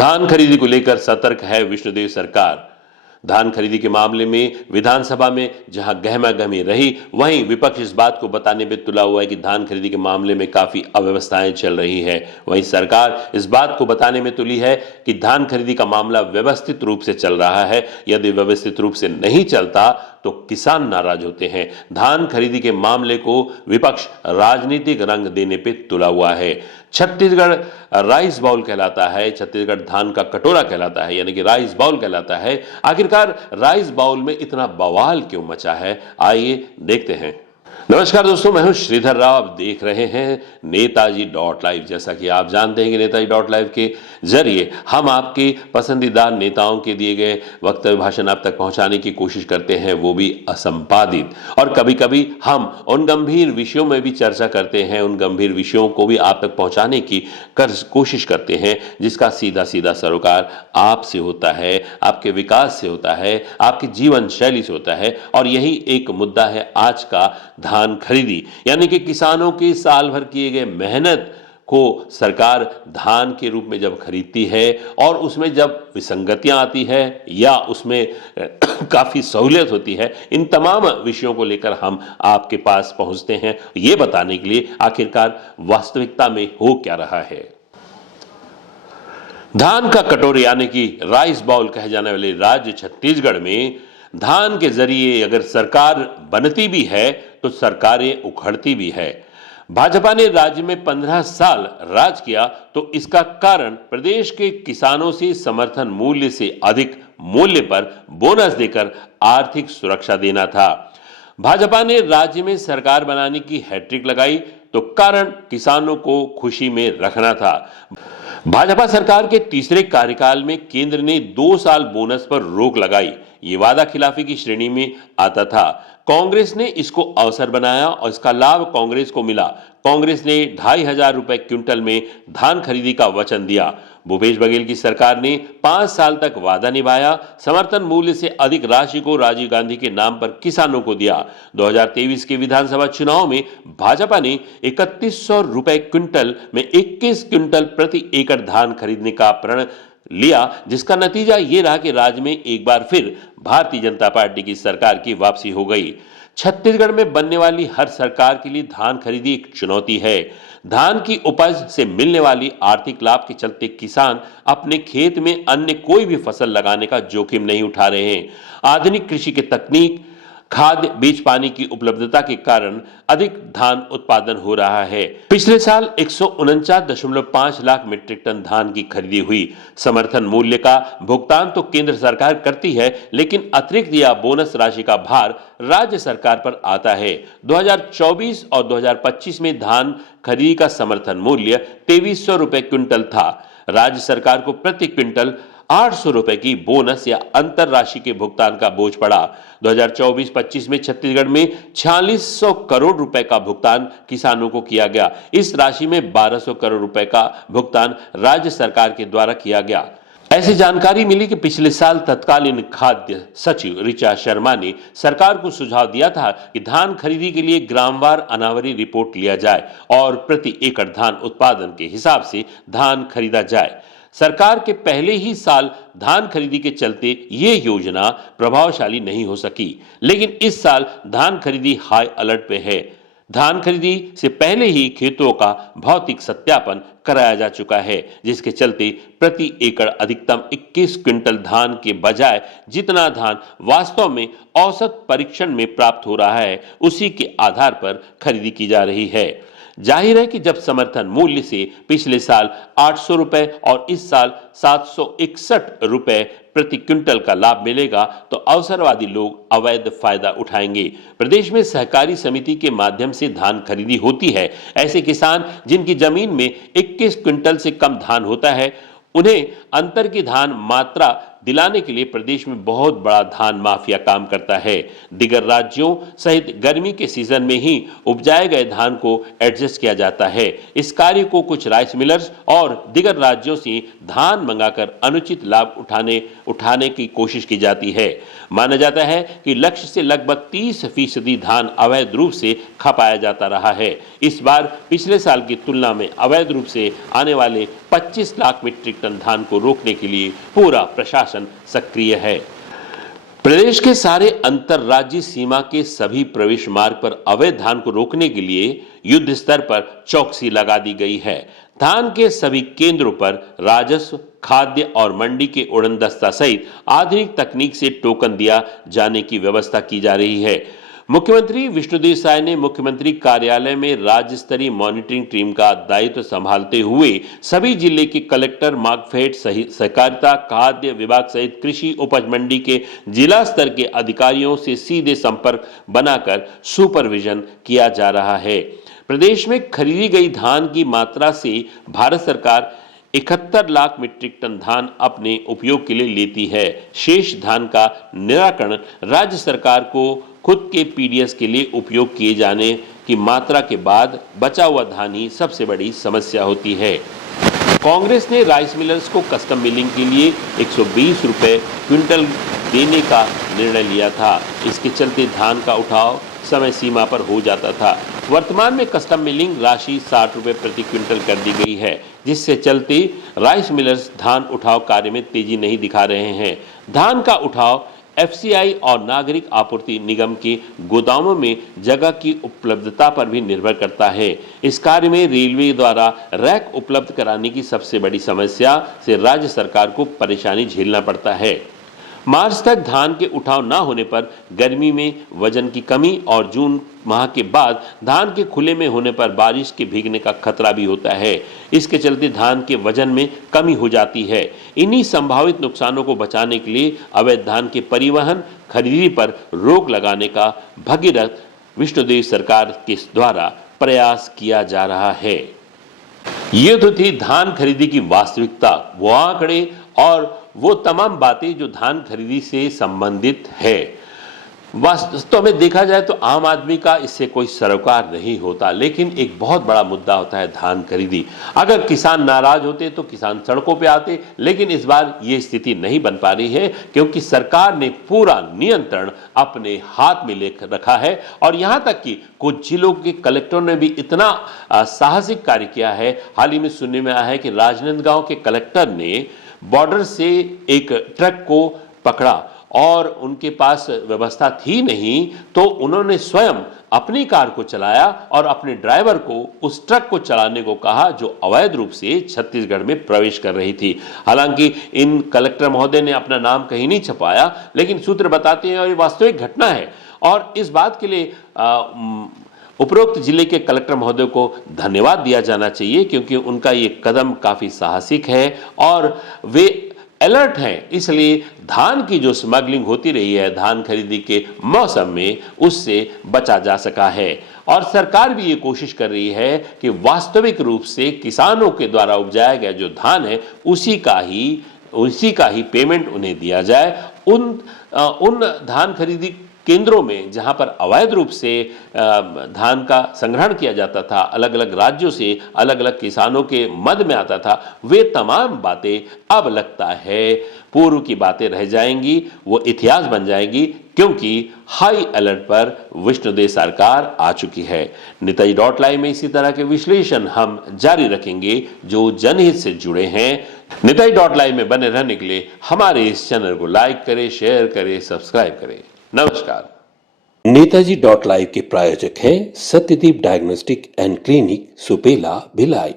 धान खरीदी को लेकर सतर्क है विष्णुदेव सरकार। धान खरीदी के मामले में विधानसभा में जहां गहमागहमी रही, वहीं विपक्ष इस बात को बताने पे तुला हुआ है कि धान खरीदी के मामले में काफी अव्यवस्थाएं चल रही है। वहीं सरकार इस बात को बताने में तुली है कि धान खरीदी का मामला व्यवस्थित रूप से चल रहा है। यदि व्यवस्थित रूप से नहीं चलता तो किसान नाराज होते हैं। धान खरीदी के मामले को विपक्ष राजनीतिक रंग देने पे तुला हुआ है। छत्तीसगढ़ राइस बाउल कहलाता है, छत्तीसगढ़ धान का कटोरा कहलाता है, यानी कि राइस बाउल कहलाता है। आखिरकार राइस बाउल में इतना बवाल क्यों मचा है, आइए देखते हैं। नमस्कार दोस्तों, मैं हूं श्रीधर राव। आप देख रहे हैं नेताजी डॉट लाइव। जैसा कि आप जानते हैं कि नेताजी डॉट लाइव के जरिए हम आपके पसंदीदा नेताओं के दिए गए वक्तव्य भाषण आप तक पहुंचाने की कोशिश करते हैं, वो भी असंपादित। और कभी कभी हम उन गंभीर विषयों में भी चर्चा करते हैं, उन गंभीर विषयों को भी आप तक पहुंचाने की कोशिश करते हैं जिसका सीधा सीधा सरोकार आपसे होता है, आपके विकास से होता है, आपके जीवन शैली से होता है। और यही एक मुद्दा है आज का, धान खरीदी, यानी कि किसानों की साल भर किए गए मेहनत को सरकार धान के रूप में जब खरीदती है और उसमें जब विसंगतियां आती है या उसमें काफी सहूलियत होती है, इन तमाम विषयों को लेकर हम आपके पास पहुंचते हैं ये बताने के लिए आखिरकार वास्तविकता में हो क्या रहा है। धान का कटोरे यानी कि राइस बाउल कहे जाने वाले राज्य छत्तीसगढ़ में धान के जरिए अगर सरकार बनती भी है तो सरकारें उखड़ती भी है। भाजपा ने राज्य में 15 साल राज किया तो इसका कारण प्रदेश के किसानों से समर्थन मूल्य से अधिक मूल्य पर बोनस देकर आर्थिक सुरक्षा देना था। भाजपा ने राज्य में सरकार बनाने की हैट्रिक लगाई तो कारण किसानों को खुशी में रखना था। भाजपा सरकार के तीसरे कार्यकाल में केंद्र ने 2 साल बोनस पर रोक लगाई। ये वादा खिलाफी की श्रेणी में आता था। कांग्रेस ने इसको अवसर बनाया और इसका लाभ कांग्रेस को मिला। कांग्रेस ने 2,500 रुपए क्विंटल में धान खरीदी का वचन दिया। भूपेश बघेल की सरकार ने 5 साल तक वादा निभाया। समर्थन मूल्य से अधिक राशि को राजीव गांधी के नाम पर किसानों को दिया। 2023 के विधानसभा चुनाव में भाजपा ने 3100 रुपए क्विंटल में 21 क्विंटल प्रति एकड़ धान खरीदने का प्रण लिया, जिसका नतीजा ये रहा कि राज्य में एक बार फिर भारतीय जनता पार्टी की सरकार की वापसी हो गई। छत्तीसगढ़ में बनने वाली हर सरकार के लिए धान खरीदी एक चुनौती है। धान की उपज से मिलने वाली आर्थिक लाभ के चलते किसान अपने खेत में अन्य कोई भी फसल लगाने का जोखिम नहीं उठा रहे हैं। आधुनिक कृषि की तकनीक, खाद्य, बीज, पानी की उपलब्धता के कारण अधिक धान उत्पादन हो रहा है। पिछले साल 149.5 लाख मीट्रिक टन धान की खरीदी हुई। समर्थन मूल्य का भुगतान तो केंद्र सरकार करती है, लेकिन अतिरिक्त या बोनस राशि का भार राज्य सरकार पर आता है। 2024 और 2025 में धान खरीदी का समर्थन मूल्य 2300 रुपए क्विंटल था। राज्य सरकार को प्रति क्विंटल 800 रुपए की बोनस या अंतर राशि के भुगतान का बोझ पड़ा। 2024-25 में छत्तीसगढ़ में 4600 करोड़ रुपए का भुगतान किसानों को किया गया। इस राशि में 1200 करोड़ रुपए का भुगतान राज्य सरकार के द्वारा किया गया। ऐसी जानकारी मिली कि पिछले साल तत्कालीन खाद्य सचिव ऋचा शर्मा ने सरकार को सुझाव दिया था कि धान खरीदी के लिए ग्रामवार अनावरी रिपोर्ट लिया जाए और प्रति एकड़ धान उत्पादन के हिसाब से धान खरीदा जाए। सरकार के पहले ही साल धान खरीदी के चलते ये योजना प्रभावशाली नहीं हो सकी, लेकिन इस साल धान खरीदी हाई अलर्ट पे है। धान खरीदी से पहले ही खेतों का भौतिक सत्यापन कराया जा चुका है, जिसके चलते प्रति एकड़ अधिकतम 21 क्विंटल धान के बजाय जितना धान वास्तव में औसत परीक्षण में प्राप्त हो रहा है, उसी के आधार पर खरीदी की जा रही है। जाहिर है कि जब समर्थन मूल्य से पिछले साल 800 रुपए और इस साल 761 रुपए प्रति क्विंटल का लाभ मिलेगा तो अवसरवादी लोग अवैध फायदा उठाएंगे। प्रदेश में सहकारी समिति के माध्यम से धान खरीदी होती है। ऐसे किसान जिनकी जमीन में 21 क्विंटल से कम धान होता है, उन्हें अंतर की धान मात्रा दिलाने के लिए प्रदेश में बहुत बड़ा धान माफिया काम करता है। दिगर राज्यों सहित गर्मी के सीजन में ही उपजाए गए धान को एडजस्ट किया जाता है। इस कार्य को कुछ राइस मिलर्स और दिगर राज्यों से धान मंगाकर अनुचित लाभ उठाने की कोशिश की जाती है। माना जाता है कि लक्ष्य से लगभग 30% धान अवैध रूप से खपाया जाता रहा है। इस बार पिछले साल की तुलना में अवैध रूप से आने वाले 25 लाख मीट्रिक टन धान को रोकने के लिए पूरा प्रशासन सक्रिय है। प्रदेश के सारे अंतरराज्यीय सीमा के सभी प्रवेश मार्ग पर अवैध धान को रोकने के लिए युद्ध स्तर पर चौकसी लगा दी गई है। धान के सभी केंद्रों पर राजस्व, खाद्य और मंडी के उड़नदस्ता सहित आधुनिक तकनीक से टोकन दिया जाने की व्यवस्था की जा रही है। मुख्यमंत्री विष्णुदेव साय ने मुख्यमंत्री कार्यालय में राज्य स्तरीय मॉनिटरिंग टीम का दायित्व संभालते हुए सभी जिले के कलेक्टर, मार्कफेड, सहकारिता, खाद्य विभाग सहित कृषि उपज मंडी के जिला स्तर के अधिकारियों से सीधे संपर्क बनाकर सुपरविजन किया जा रहा है। प्रदेश में खरीदी गई धान की मात्रा से भारत सरकार 71 लाख मीट्रिक टन धान अपने उपयोग के लिए लेती है। शेष धान का निराकरण राज्य सरकार को खुद के पीडीएस के लिए उपयोग किए जाने की मात्रा के बाद बचा हुआ धान ही सबसे बड़ी समस्या होती है। कांग्रेस ने राइस मिलर्स को कस्टम मिलिंग के लिए 120 रुपए क्विंटल देने का निर्णय लिया था। इसके चलते धान का उठाव समय सीमा पर हो जाता था। वर्तमान में कस्टम मिलिंग राशि 60 रुपए प्रति क्विंटल कर दी गई है, जिससे चलते राइस मिलर्स धान उठाव कार्य में तेजी नहीं दिखा रहे हैं। धान का उठाव एफसीआई और नागरिक आपूर्ति निगम के गोदामों में जगह की उपलब्धता पर भी निर्भर करता है। इस कार्य में रेलवे द्वारा रैक उपलब्ध कराने की सबसे बड़ी समस्या से राज्य सरकार को परेशानी झेलना पड़ता है। मार्च तक धान के उठाव न होने पर गर्मी में वजन की कमी और जून माह के बाद धान के खुले में होने पर बारिश के भीगने का खतरा भी होता है। इसके चलते धान के वजन में कमी हो जाती है। इन्हीं संभावित नुकसानों को बचाने के लिए अवैध धान के परिवहन, खरीदी पर रोक लगाने का भगीरथ विष्णुदेव सरकार के द्वारा प्रयास किया जा रहा है। ये तो थी धान खरीदी की वास्तविकता, वो आंकड़े और वो तमाम बातें जो धान खरीदी से संबंधित है। वास्तव में देखा जाए तो आम आदमी का इससे कोई सरोकार नहीं होता, लेकिन एक बहुत बड़ा मुद्दा होता है धान खरीदी। अगर किसान नाराज होते तो किसान सड़कों पे आते, लेकिन इस बार ये स्थिति नहीं बन पा रही है क्योंकि सरकार ने पूरा नियंत्रण अपने हाथ में ले रखा है। और यहाँ तक कि कुछ जिलों के कलेक्टरों ने भी इतना साहसिक कार्य किया है। हाल ही में सुनने में आया है कि राजनांदगांव के कलेक्टर ने बॉर्डर से एक ट्रक को पकड़ा और उनके पास व्यवस्था थी नहीं, तो उन्होंने स्वयं अपनी कार को चलाया और अपने ड्राइवर को उस ट्रक को चलाने को कहा जो अवैध रूप से छत्तीसगढ़ में प्रवेश कर रही थी। हालांकि इन कलेक्टर महोदय ने अपना नाम कहीं नहीं छपाया, लेकिन सूत्र बताते हैं और ये वास्तविक घटना है। और इस बात के लिए उपरोक्त जिले के कलेक्टर महोदय को धन्यवाद दिया जाना चाहिए, क्योंकि उनका ये कदम काफी साहसिक है और वे अलर्ट हैं। इसलिए धान की जो स्मगलिंग होती रही है धान खरीदी के मौसम में, उससे बचा जा सका है। और सरकार भी ये कोशिश कर रही है कि वास्तविक रूप से किसानों के द्वारा उपजाया गया जो धान है उसी का ही पेमेंट उन्हें दिया जाए। उन धान खरीदी केंद्रों में जहां पर अवैध रूप से धान का संग्रहण किया जाता था, अलग अलग राज्यों से अलग अलग किसानों के मद में आता था, वे तमाम बातें अब लगता है पूर्व की बातें रह जाएंगी, वो इतिहास बन जाएंगी, क्योंकि हाई अलर्ट पर विष्णुदेव सरकार आ चुकी है। नेताजी.लाइव में इसी तरह के विश्लेषण हम जारी रखेंगे जो जनहित से जुड़े हैं। नेताजी.लाइव में बने रहने के लिए हमारे इस चैनल को लाइक करें, शेयर करें, सब्सक्राइब करें। नमस्कार। नेताजी.लाइव के प्रायोजक हैं Satyadeep diagnostic and clinic, Supela, Bhilai.